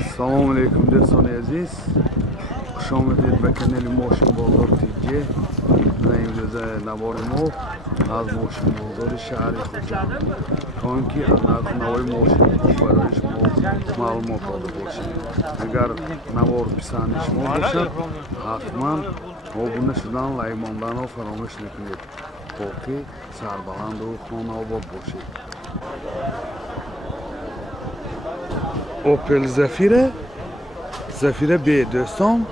Assalomu alaykum do'stlar aziz. Xush omaded be kanali Moshin Bozor TV. Mana imroza naborimo az Moshin Bozori shahri Xo'jand. Chunki narx-navoy moshin برای شما معلومات داده باشیم. اگر نوار پسند شما باشد حتما آبونه شدن لایک ماندن رو فراموش نکنید تا که سربلند و خانه آباد باشید. اوپل زفیره بی دوستان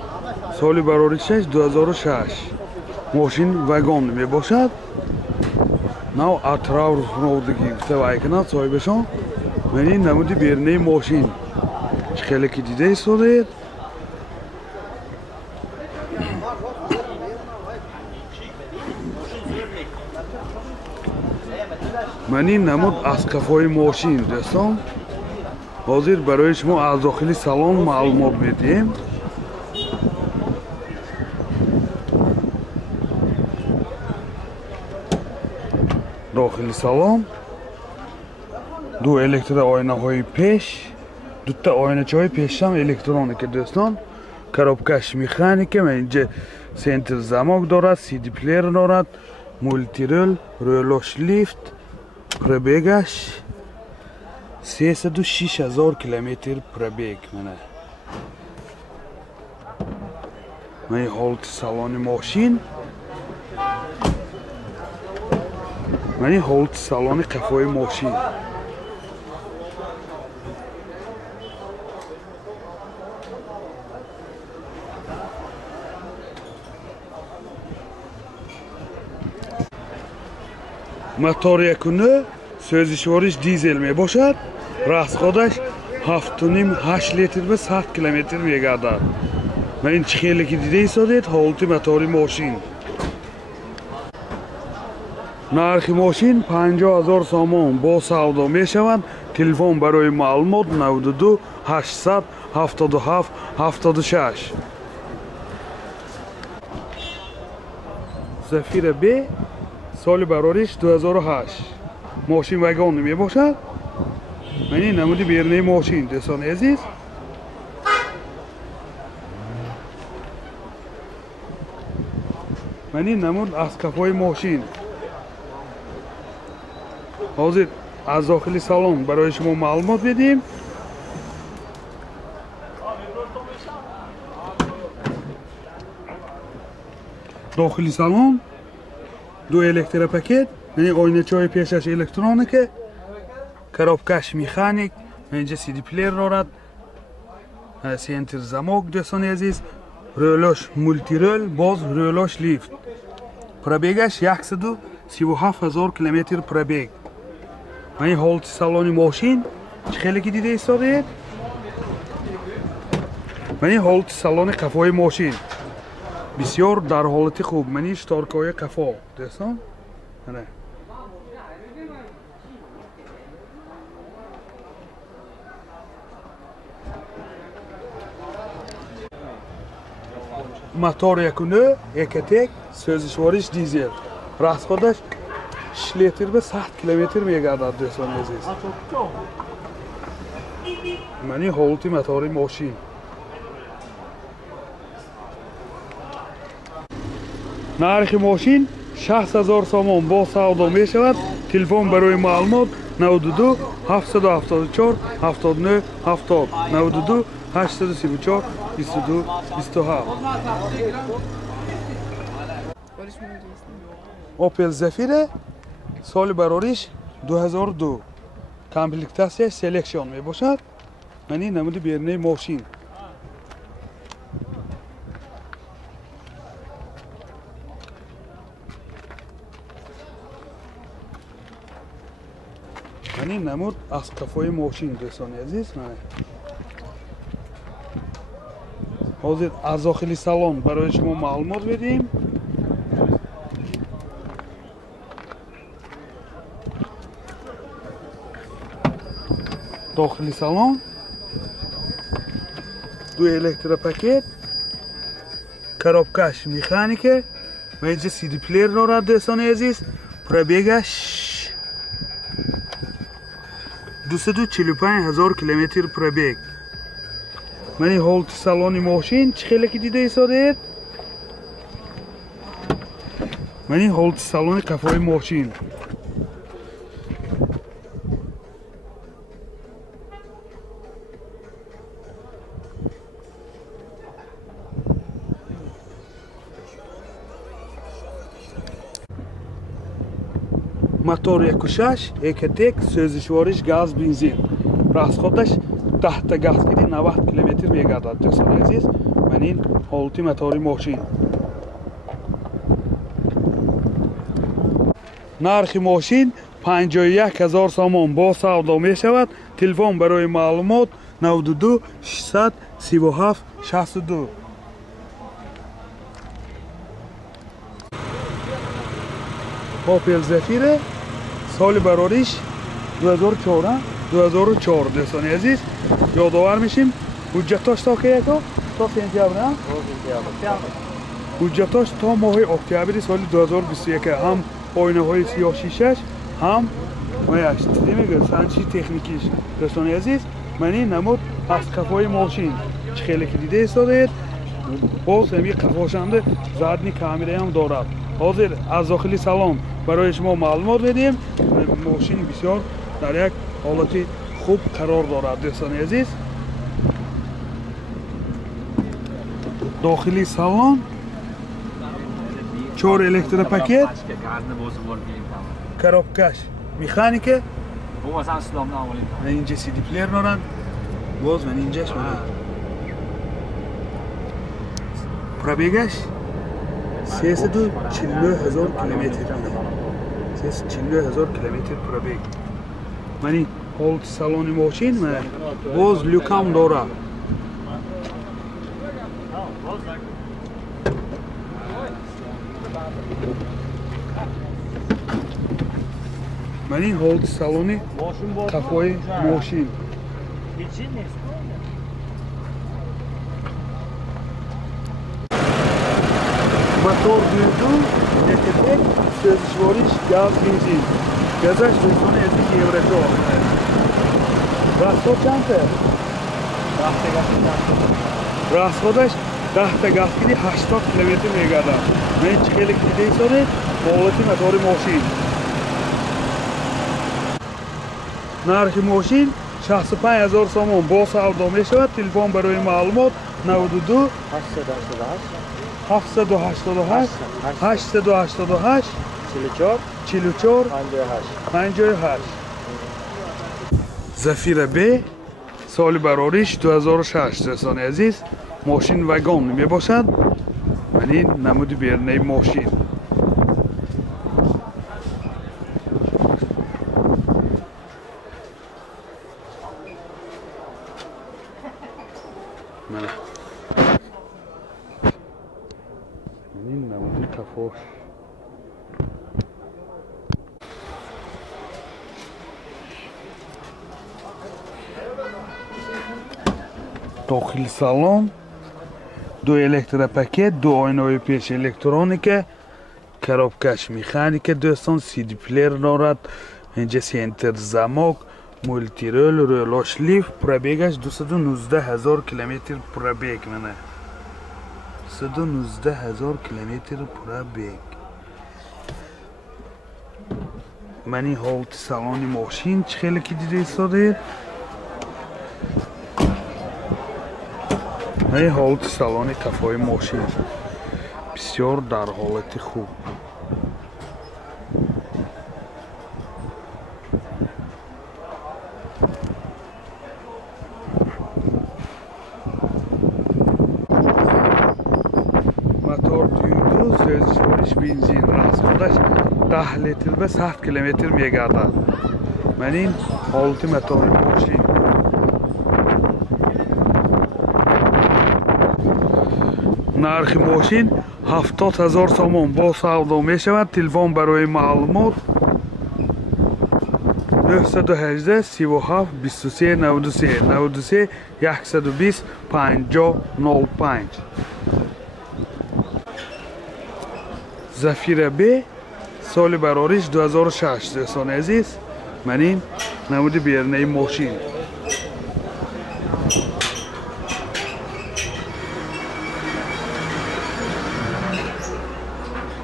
سالی براریش 2006 ماشین وگان می باشد. نو اطراف نودگی گفته وایکنات صاحبشان منی نمودی بیرنی ماشین خیلی که دیده ایستادید. منی نمود از کفای ماشین دوستان حاضر برای شما از داخلی سالن معلومات میدیم. داخلی سالن دو الکتر آینه های پیش، دو تا آینه های پیش هم الکترونیک دوستان. کارابکش مکانیکه من اینجا سنتر زماک دارد، سی دی پلیر دارد، مولتی رول، رولوش لیفت، پربیگش 306,000 کیلومتر پربیگ من حالت سالن ماشین من حالت سالن قفای ماشین موتور یکونه سوزشوارش دیزل می باشد. راسخودش 7.5-8 لیتر به 100 کیلومتر می گردد. من این خیلی که دیده ایستادید حالت موتور ماشین. نرخ ماشین 50,000 سامان با سودا می شود. تلفن برای معلومات 92 800 77 76. زفیر بی سال براریش 2008 ماشین وگان می باشد. من این نمودی بیرنی ماشین دوستان عزیز. من این نمود از کفای ماشین حاضر از داخلی سالن برای شما معلومات بدیم. داخلی سالن دو الکتر پاکت من این آینه چای پیشش الکترونیکه، کارابکش مکانیک، اینجا سی دی پلیر دارد، سنتر زماک دوستان عزیز، رولوش مولتی رول، باز رولوش لیفت. پربیگش 137,000 کیلومتر پربیگ. من این حالت سالن ماشین خیلی که دیده ایستادید. من این حالت سالن قفای ماشین بسیار در حالت خوب. من این شتارکای قفا دوستان نه موتور یکونه یکتک سوزشوارش دیزل. راسخودش 6 لیتر به 100 کیلومتر میگردد دوستان عزیز. من این حالت موتور ماشین نرخ ماشین 60,000 سامان با سودا می شود. تلفن برای معلومات 92 774 79 70 92 834 22 27. اوپل زفیره سال براریش 2002 کامپلکتاسیش سلکشن می باشد. من این نمود بیرنی ماشین من این نمود از کفای ماشین دوستان عزیز. حاضر از داخلی سالن برای شما معلومات بدیم. داخلی سالن دو الکتر پاکت، коробкаш механике ва инҷа CD плеер дорад дӯстони азиз. пробегаш 245,000 километр пробег. мани ҳолати салони мошин чӣ хеле ки дида истодед? мани ҳолати салони қафои мошин. мотор 1.6 Экотек, сӯзишвориш газ бензин. расходаш 10 та газ гири 90 км мегардад. дӯстони азиз, манин ҳолати мотори мошин. нархи мошин 51,000 сомон бо савдо мешавад. телефон барои маълумот 92 600 37 62. Opel Zafira соли барориш 2004 дӯстони азиз. ёдовар мешим ҳуҷҷатош то ки яко то сентябр на ҳуҷҷатош то моҳи октябри соли 2021 ҳам оинаҳои сиёҳшишаш ҳам санчи техникиш. дӯстони азиз, мани намуд аз қафои мошин чӣ хеле ки дида истодед. боз ҳами қафошанда задни камераам дорад. ҳозир аз дохили салон барои шумо маълумот медиҳем. мошин бисёр дар як ҳолати хуб қарор дорад. дӯстони азиз, дохили салон 4 электропакет, коробкаш механика, инҷа CD плеер дорад. боз ман инҷаш пробегаш 349,000 километр. 349,000 километр пробег. мани ҳолати салони мошин боз люкам дорад. мани ҳолати салони қафои мошин. мотор дӯду Экотек, сӯзишвориш газ бензин. газаш дӯстони азиз евро 4. расход чанта? расходаш 10 та газ гири 80 км мегардад. ман чӣ хеле ки дида истодед ҳолати мотори мошин. нархи мошин 65,000 сомон бо савдо мешавад. телефон барои маълумот 92 788 888 44 58. Zafira B соли барориш 2006 дӯстони азиз. мошин вагон мебошад. манин намуди бернаи мошин. манин намуди қафош. дохили салон 2 электропакет, 2 ойнаҳои пеш электроника, коробкаш механика дӯстон, CD плеер дорад. инҷа сентер замок, мультирол, рӯлошлиф. пробегаш 219,000 километр пробег. мана 219,000 километр пробег. мани ҳолати салони мошин чӣ хеле ки дида истодед? мани ҳолати салони қафои мошин бисёр дар ҳолати хуб. мотор дӯду сӯзишвориш бензин. расходаш 10 литр ба 100 км мегардад. манин ҳолати мотори мошин. нархи мошин 70,000 сомон бо савдо мешавад. телефон барои маълумот 918 37 23 93 93 120 50 05. Zafira B سال برارش 2006 دوستان عزیز. من این نمود بیرنه ماشین.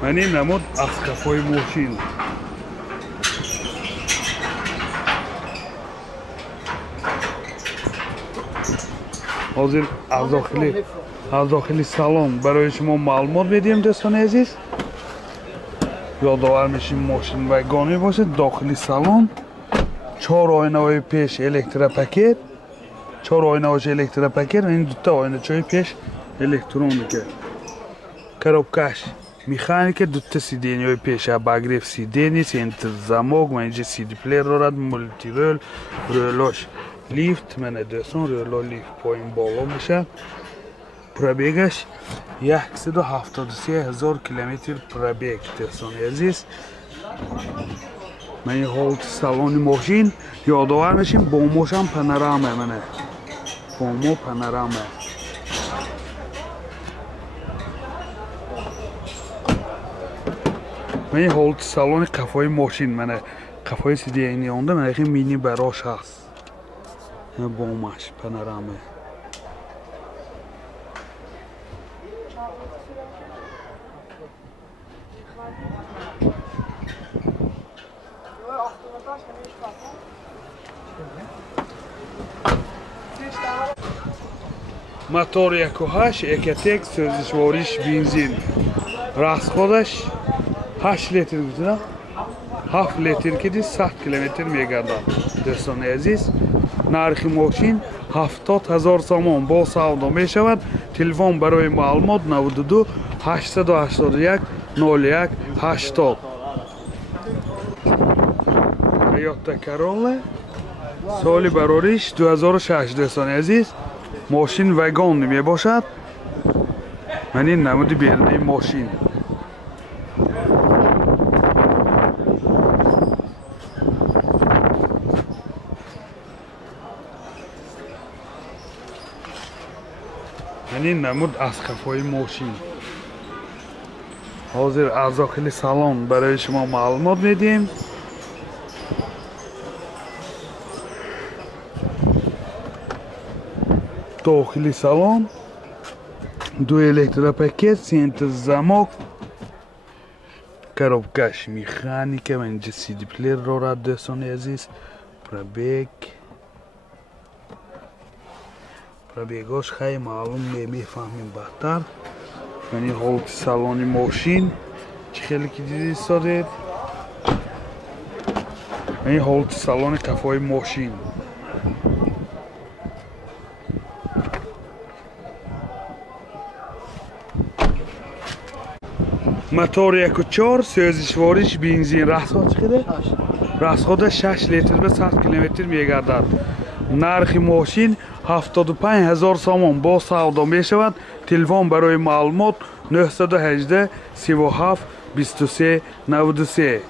من این نمود از کفای ماشین. حاضر از داخلی سالن برای شما معلومات میدیم دوستان عزیز. یادآور میشیم ماشین وگانی باشه. داخلی سالن 4 آینه های پیش الکتروپاکت، 4 آینه های الکتروپاکت و این دوتا آینه چای پیش الکترونیکه. коробкаш механика, دوتا سیدینی های پیش بگریف سیدینی، سنتر زماگ و اینجا سیدی پلیر دارد، مولتی رول، رولاش لیفت. من دوستان رولا لیفت پایین بالا میشه. پرابیگش 173,000 کیلومتر پرابیگ دوستان عزیز. من این حالت سالن ماشین یادآور میشیم بامش هم پانورامه. منه بامو پانورامه. من این حالت سالن قفای ماشین منه قفای سیدی اینی آنده من این مینی براش هست. بامش پانورامه. мотор 1.8 екатек сӯзишвориш бензин. расходаш 8 литр гузара 7 литр киди 100 километр мегардад. дӯстони азиз, нархи мошин 70,000 сомон бо савдо мешавад. телефон барои маълумот 92 881 01 80. Toyota Corolla соли барориш 2006 дӯстони азиз. ماشین وگان می باشد. من این نمود بیرنه ماشین. من این نمود از کفای ماشین. حاضر از داخل سالن برای شما معلومات میدیم. داخلی سالن 2 الکتروپاکت، سنتر زماک، коробкаш механика و اینجا سیدی پلیر دارد دوستان عزیز. پرابیگاش خیلی معلوم میفهمیم بهتر. من این حالت سالن ماشین چه خیلی که دیدید سادید. من این حالت سالن کفای ماشین. мотор 1.4 сӯзишвориш бензин. расход чиқадар? расходаш 6 литр ба 100 километр мегардад. нархи мошин 75,000 сомон бо савдо мешавад. телефон барои маълумот 918 37 23 93.